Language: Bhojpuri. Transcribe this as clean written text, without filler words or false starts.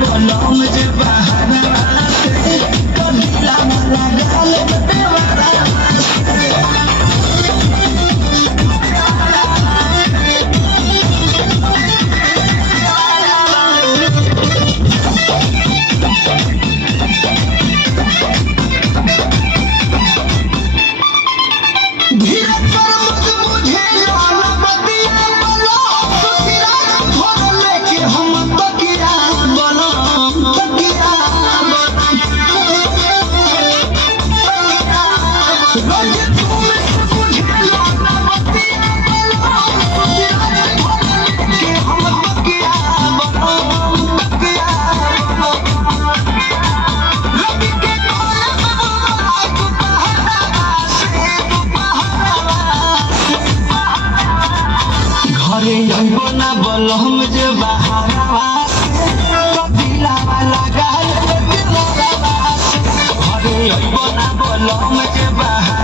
बोलम जे बहारा से कदिला लगा ले देवारा ना बोलम जे बहारा से कदिला लगा ले देवारा से घरे अइबो ना बोलम जे बहारा